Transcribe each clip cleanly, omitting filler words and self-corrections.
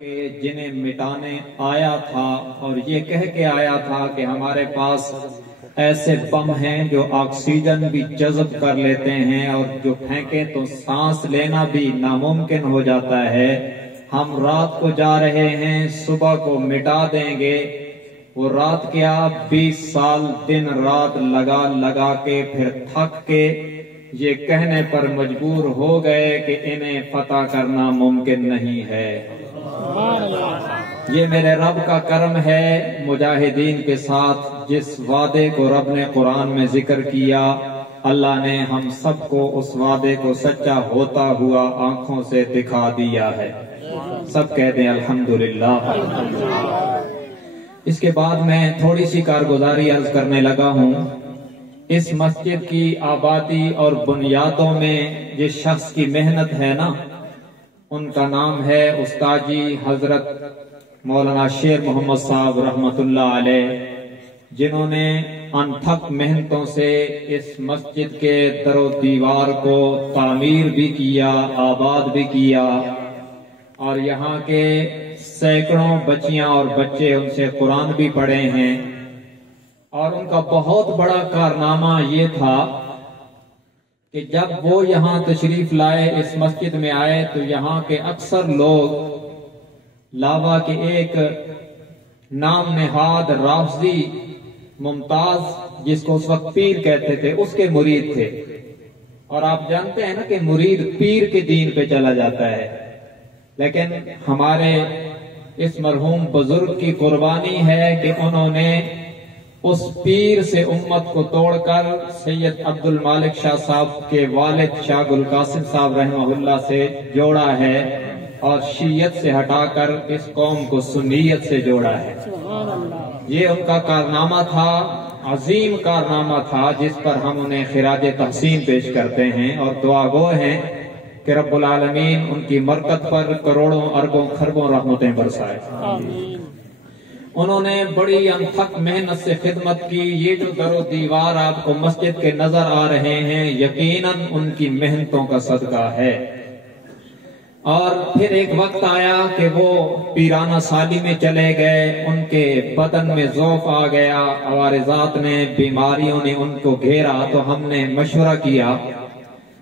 کہ جنہیں مٹانے آیا تھا اور یہ کہہ کے آیا تھا کہ ہمارے پاس ایسے بم ہیں جو آکسیجن بھی جذب کر لیتے ہیں اور جو پھینکیں تو سانس لینا بھی ناممکن ہو جاتا ہے. ہم رات کو جا رہے ہیں، صبح کو مٹا دیں گے. وہ رات کیا 20 سال دن رات لگا کے پھر تھک کے یہ کہنے پر مجبور ہو گئے کہ انہیں فتح کرنا ممکن نہیں ہے. یہ میرے رب کا کرم ہے مجاہدین کے ساتھ. جس وعدے کو رب نے قرآن میں ذکر کیا، اللہ نے ہم سب کو اس وعدے کو سچا ہوتا ہوا آنکھوں سے دکھا دیا ہے. سب کہتے ہیں الحمدللہ. اس کے بعد میں تھوڑی سی کارگزاری عرض کرنے لگا ہوں. اس مسجد کی آبادی اور بنیادوں میں جس شخص کی محنت ہے نا، ان کا نام ہے استاد جی حضرت مولانا شیر محمد صاحب رحمت اللہ علیہ، جنہوں نے انتھک محنتوں سے اس مسجد کے در و دیوار کو تعمیر بھی کیا، آباد بھی کیا، اور یہاں کے سینکڑوں بچیاں اور بچے ان سے قرآن بھی پڑھے ہیں. اور ان کا بہت بڑا کارنامہ یہ تھا کہ جب وہ یہاں تشریف لائے، اس مسجد میں آئے، تو یہاں کے اکثر لوگ لاوا کے ایک نام نہاد رافضی ممتاز، جس کو اس وقت پیر کہتے تھے، اس کے مرید تھے. اور آپ جانتے ہیں نا کہ مرید پیر کے دین پہ چلا جاتا ہے. لیکن ہمارے اس مرحوم بزرگ کی قربانی ہے کہ انہوں نے اس پیر سے امت کو توڑ کر سید عبد المالک شاہ صاحب کے والد شاہ گل قاسم صاحب رحمہ اللہ سے جوڑا ہے، اور شیعت سے ہٹا کر اس قوم کو سنیت سے جوڑا ہے. یہ ان کا کارنامہ تھا، عظیم کارنامہ تھا، جس پر ہم انہیں خراج تحسین پیش کرتے ہیں اور دعا گو ہیں کہ رب العالمین ان کی مرکت پر کروڑوں اربوں خربوں رحمتیں برسائے. انہوں نے بڑی انتھک محنت سے خدمت کی. یہ جو در و دیوار آپ کو مسجد کے نظر آ رہے ہیں، یقیناً ان کی محنتوں کا صدقہ ہے. اور پھر ایک وقت آیا کہ وہ پیرانہ سالی میں چلے گئے، ان کے بدن میں ضعف آ گیا، عوارضات نے، بیماریوں نے ان کو گھیرا. تو ہم نے مشورہ کیا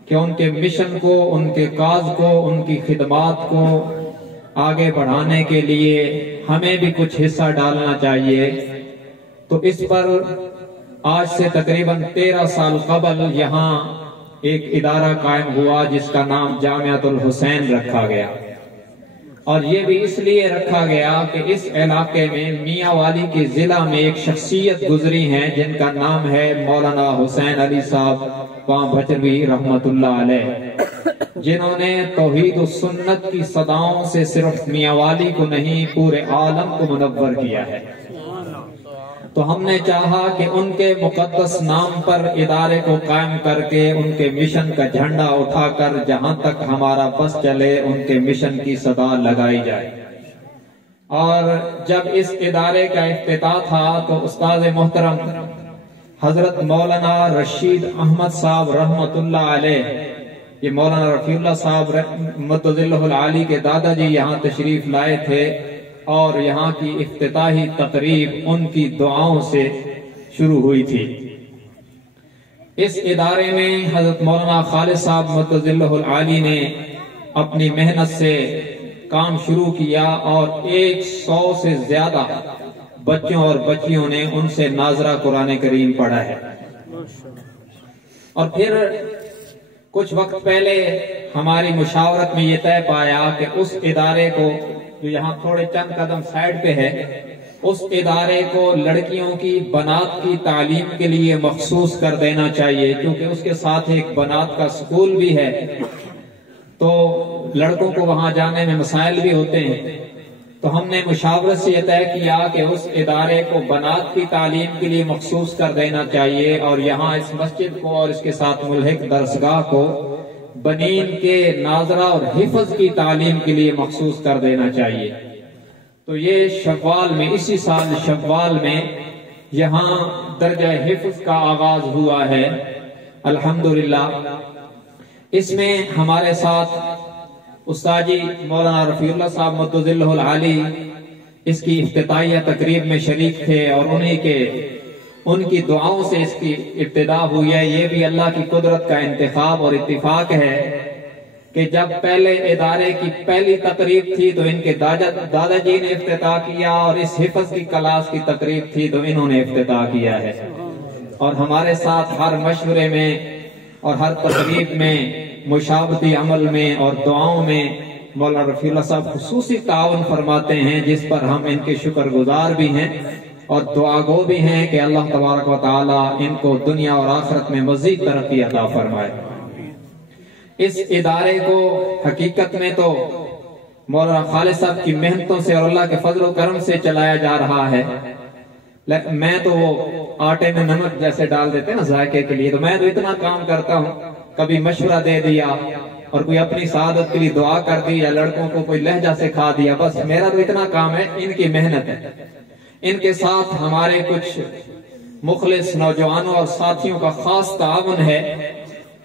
کہ ان کے مشن کو، ان کے کاز کو، ان کی خدمات کو آگے بڑھانے کے لیے ہمیں بھی کچھ حصہ ڈالنا چاہیے. تو اس پر آج سے تقریباً 13 سال قبل یہاں ایک ادارہ قائم ہوا جس کا نام جامعۃ الحسین رکھا گیا. اور یہ بھی اس لیے رکھا گیا کہ اس علاقے میں میاں والی کے ضلع میں ایک شخصیت گزری ہیں جن کا نام ہے مولانا حسین علی صاحب وہاں بچروی رحمت اللہ علیہ، جنہوں نے توحید و سنت کی صداؤں سے صرف میاں والی کو نہیں پورے عالم کو منور کیا ہے. تو ہم نے چاہا کہ ان کے مقدس نام پر ادارے کو قائم کر کے ان کے مشن کا جھنڈا اٹھا کر جہاں تک ہمارا بس چلے ان کے مشن کی صدا لگائی جائے. اور جب اس ادارے کا افتتاح تھا تو استاد محترم حضرت مولانا رشید احمد صاحب رحمت اللہ علیہ، یہ مولانا رفیع اللہ صاحب مدظلہ العالی کے دادا جی یہاں تشریف لائے تھے، اور یہاں کی افتتاحی تقریب ان کی دعاؤں سے شروع ہوئی تھی. اس ادارے میں حضرت مولانا خالد صاحب مدظلہ العالی نے اپنی محنت سے کام شروع کیا، اور 100 سے زیادہ بچوں اور بچیوں نے ان سے ناظرہ قرآن کریم پڑھا ہے. اور پھر کچھ وقت پہلے ہماری مشاورت میں یہ طے پایا کہ اس ادارے کو، جو یہاں تھوڑے چند قدم سائیڈ پہ ہے، اس ادارے کو لڑکیوں کی بنات کی تعلیم کے لیے مخصوص کر دینا چاہیے، کیونکہ اس کے ساتھ ایک بنات کا سکول بھی ہے. تو لڑکوں کو وہاں جانے میں مسائل بھی ہوتے ہیں. تو ہم نے مشاورت سے یہ طے کیا کہ اس ادارے کو بنات کی تعلیم کے لیے مخصوص کر دینا چاہیے، اور یہاں اس مسجد کو اور اس کے ساتھ ملحق درسگاہ کو بنین کے ناظرہ اور حفظ کی تعلیم کے لیے مخصوص کر دینا چاہیے. تو یہ شوال میں، اسی سال شوال میں یہاں درجہ حفظ کا آغاز ہوا ہے الحمدللہ. اس میں ہمارے ساتھ उस्ताद जी मौलाना रफीउल्लाह साहब मुतज़िल्लहुल आली इसकी इफ्तिताहिया तकरीब में शरीक थे और उनकी दुआओं से इसकी इब्तिदा हुई है। ये भी अल्लाह की कुदरत का इंतखाब और इत्तिफाक है कि जब पहले इदारे की पहली तकरीब थी तो इनके दादाजी ने इफ्तिताह किया, और इस हिफ्ज़ की क्लास की तकरीब थी तो इन्होंने इफ्तिताह किया है। और हमारे साथ हर मशवरे में और हर तकरीब में, मुशावरती अमल में और दुआओं में मौलाना रफीउल्लाह साहब खुसूसी ताउन फरमाते हैं, जिस पर हम इनके शुक्रगुजार भी हैं और दुआगो भी हैं कि अल्लाह तबारक व तआला इनको दुनिया और आखिरत में मजीद तरक्की अता फरमाए। इस इदारे को हकीकत में तो मौलाना खालिद साहब की मेहनतों से और अल्लाह के फजल व करम से चलाया जा रहा है। मैं तो वो आटे में नमक जैसे डाल देते हैं ना जायके के लिए, तो मैं तो इतना काम करता हूँ, कभी मशवरा दे दिया और कोई अपनी सआदत के लिए दुआ कर दी या लड़कों को कोई लहजा सिखा दिया, बस मेरा तो इतना काम है। इनकी मेहनत है, इनके साथ हमारे कुछ मुखलिस नौजवानों और साथियों का खास ताउन है।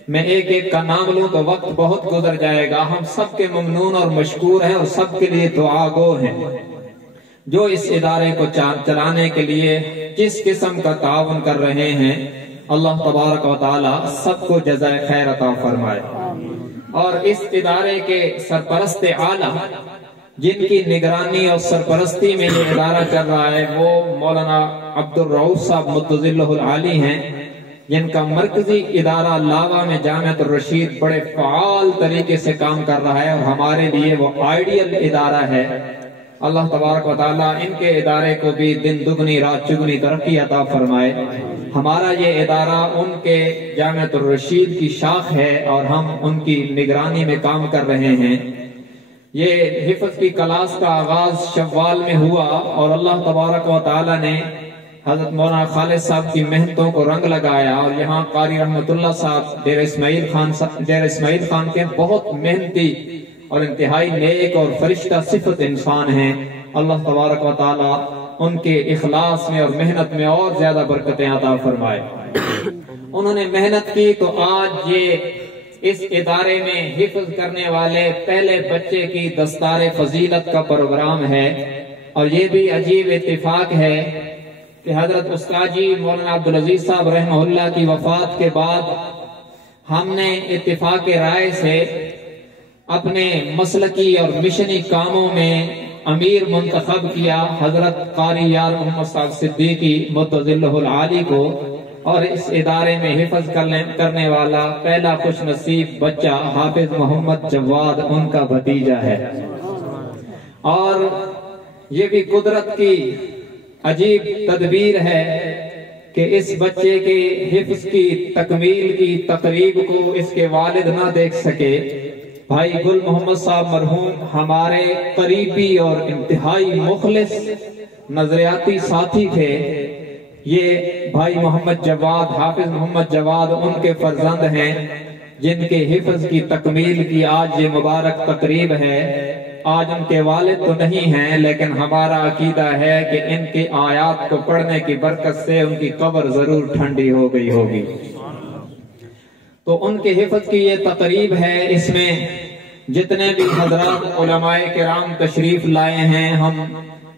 मैं एक एक का नाम लूं तो वक्त बहुत गुजर जाएगा। हम सबके ममनून और मशकूर हैं और सबके लिए दुआ गो हैं जो इस इदारे को चलाने के लिए जिस किस्म का ताउन कर रहे हैं। अल्लाह तबारक व तआला सबको जज़ाए खैर अता फरमाए। और इस इदारे के सरपरस्त आला जिनकी निगरानी और सरपरस्ती में ये इदारा चल रहा है वो मौलाना अब्दुल रऊफ साहब मुतज़िल्लहुल आली हैं, जिनका मरकजी इदारा लावा में जामिअतुर रशीद बड़े फ़आल तरीके से काम कर रहा है और हमारे लिए वो आइडियल इदारा है। अल्लाह तबारक व तआला इनके इदारे को भी दिन दुगनी रात चुगनी तरक्की अता फरमाए। हमारा ये इदारा उनके जामिअतुर रशीद की शाख है और हम उनकी निगरानी में काम कर रहे हैं। ये हिफ्ज़ की क्लास का आगाज शव्वाल में हुआ और अल्लाह तबारक व तआला ने हजरत मौलाना खालिद साहब की मेहनतों को रंग लगाया। और यहाँ कारी रहमतुल्लाह साहब डेरा इस्माइल खान के बहुत मेहनती और इंतहाई नेक और फरिश्ता सिफत इंसान हैं। अल्लाह तबारक व तआला उनके इखलास में और मेहनत में और ज्यादा बरकतें अता फरमाए। उन्होंने मेहनत की तो आज ये इस इदारे में हिफ्ज़ करने वाले पहले बच्चे की दस्तार फजीलत का प्रोग्राम है। और ये भी अजीब इत्तिफाक है कि हजरत उस्ताद जी मौलाना अब्दुल अजीज साहब रहमहुल्लाह की वफात के बाद हमने इत्तिफाक राय से अपने मसलकी और मिशनी कामों में अमीर मुंतखब किया हजरत कारी यार मोहम्मद साहब सिद्दीकी मुतज़िल्लहुल आली को, और इस इदारे में हिफ्ज़ करने वाला पहला खुश नसीब बच्चा हाफिज मोहम्मद जवाद उनका भतीजा है। और ये भी कुदरत की अजीब तदबीर है कि इस बच्चे के हिफ्ज़ की तकमील की तकरीब को इसके वालिद ना देख सके। भाई गुल मोहम्मद साहब मरहूम हमारे करीबी और इंतहाई मुखलिस नजरियाती साथी थे। ये भाई मोहम्मद जवाद, हाफिज मोहम्मद जवाद उनके फर्जंद हैं जिनके हिफ्ज़ की तकमील की आज ये मुबारक तकरीब है। आज उनके वालिद तो नहीं हैं, लेकिन हमारा अकीदा है कि इनके आयात को पढ़ने की बरकत से उनकी कब्र जरूर ठंडी हो गई होगी। तो उनके हिफ्ज़ की ये तकरीब है, इसमें जितने भी हज़रात उलमाए किराम तशरीफ लाए हैं,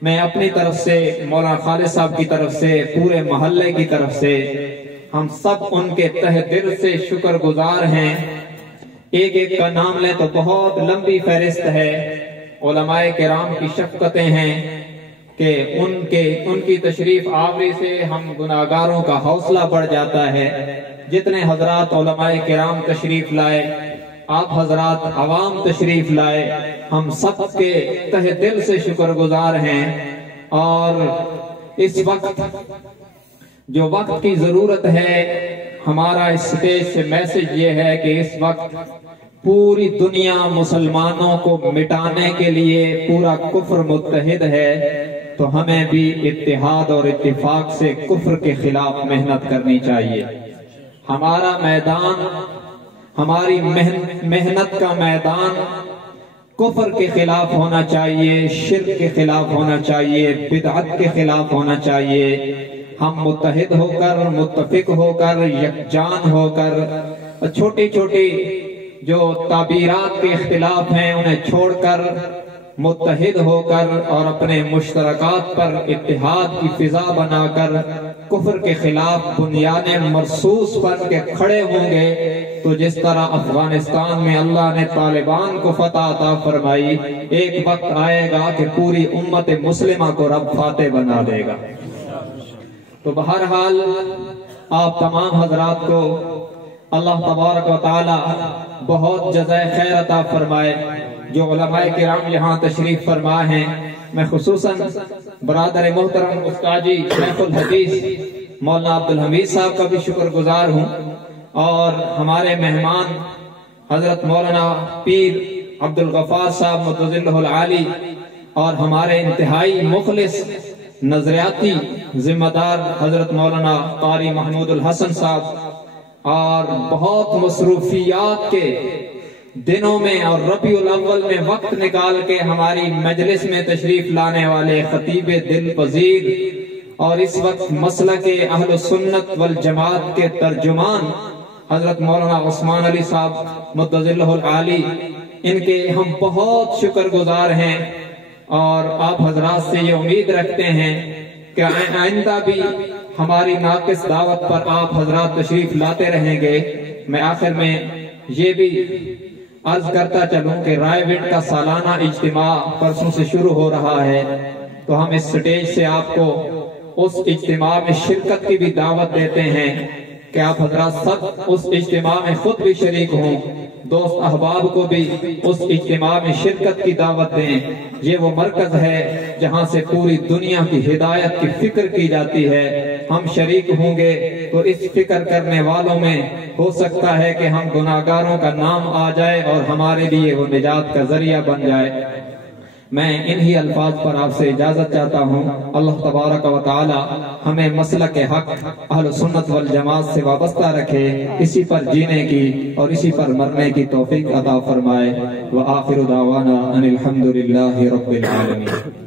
मैं अपनी तरफ से, मौलाना खालिद साहब की तरफ से, पूरे मोहल्ले की तरफ से हम सब उनके तहे दिल से शुक्रगुजार हैं। एक एक का नाम लें तो बहुत लंबी फहरिस्त है। उलमाए किराम की शफ़क़तें हैं कि उनकी तशरीफ आवरी से हम गुनाहगारों का हौसला बढ़ जाता है। जितने हजरात उलमाए किराम तशरीफ लाए, आप हजरात अवाम तशरीफ लाए, हम सब के तहे दिल से शुक्रगुजार हैं। और इस वक्त जो वक्त की जरूरत है, हमारा इस स्टेज से मैसेज ये है कि इस वक्त पूरी दुनिया मुसलमानों को मिटाने के लिए पूरा कुफ्र मुत्तहिद है, तो हमें भी इत्तिहाद और इत्तिफाक से कुफ्र के खिलाफ मेहनत करनी चाहिए। हमारा मैदान, हमारी मेहनत का मैदान कुफ्र के खिलाफ होना चाहिए, शिर्क के खिलाफ होना चाहिए, बिदअत के खिलाफ होना चाहिए। हम मुत्तहिद होकर, मुत्तफिक होकर, यकजान होकर छोटी छोटी जो ताबीरात के इख्तिलाफ हैं उन्हें छोड़कर मुत्तहिद होकर और अपने मुश्तरकात पर इत्तिहाद की फिजा बनाकर कुफ्र के खिलाफ बुनियादें मरसूस बन के खड़े होंगे, तो जिस तरह अफगानिस्तान में अल्लाह ने तालिबान को फतह अता फरमाई, एक वक्त आएगा कि पूरी उम्मत मुस्लिमा को रब फाते बना देगा। तो बहरहाल आप तमाम हजरात को अल्लाह तबारक व तआला बहुत जज़ाए खैर अता फरमाए। जो उलमाए किराम यहाँ तशरीफ फरमा हैं, मैं खुसूसन बरादर मोहतरम उस्तादी शेखुल हदीस मौलाना अब्दुल हमीद साहब का भी शुक्रगुजार हूँ, और हमारे मेहमान हजरत मौलाना पीर अब्दुल गफ्फार साहब मुतज़िल्लहुल आली, और हमारे इंतहाई मुखलिस नजरियाती जिम्मेदार हजरत मौलाना कारी महमूदुल हसन साहब, और बहुत मसरूफियात के दिनों में और रबीउल अव्वल में वक्त निकाल के हमारी मजलिस में तशरीफ लाने वाले खतीब दिल पजीर और इस वक्त मसलके अहल सुन्नत वल जमात के तर्जुमान हजरत मौलाना उस्मान अली साहब मुतज़िल्लहुल आली, इनके हम बहुत शुक्रगुजार हैं। और आप हजरात से ये उम्मीद रखते हैं कि आइंदा भी हमारी नाकिस दावत पर आप हजरात तशरीफ लाते रहेंगे। मैं आखिर में ये भी अर्ज करता चलूं कि रायविंड का सालाना इज्तिमा परसों से शुरू हो रहा है, तो हम इस स्टेज से आपको उस इज्तिमा में शिरकत की भी दावत देते हैं कि आप हजरात सब उस इज्तिमा में खुद भी शरीक हों, दोस्त अहबाब को भी उस इज्तिमा में शिरकत की दावत दें। ये वो मरकज है जहाँ से पूरी दुनिया की हिदायत की फिक्र की जाती है। हम शरीक होंगे तो इस फिक्र करने वालों में हो सकता है कि हम गुनाहगारों का नाम आ जाए और हमारे लिए वो निजात का जरिया बन जाए। मैं इन्हीं अल्फाज पर आपसे इजाजत चाहता हूँ। अल्लाह तबारक व तआला हमें मसलक हक अहल सुन्नत वल जमात से वाबस्ता रखे, इसी पर जीने की और इसी पर मरने की तौफीक अता फरमाए। व आखिरु दावाना अनिल हम्दुलिल्लाहि रब्बिल आलमीन।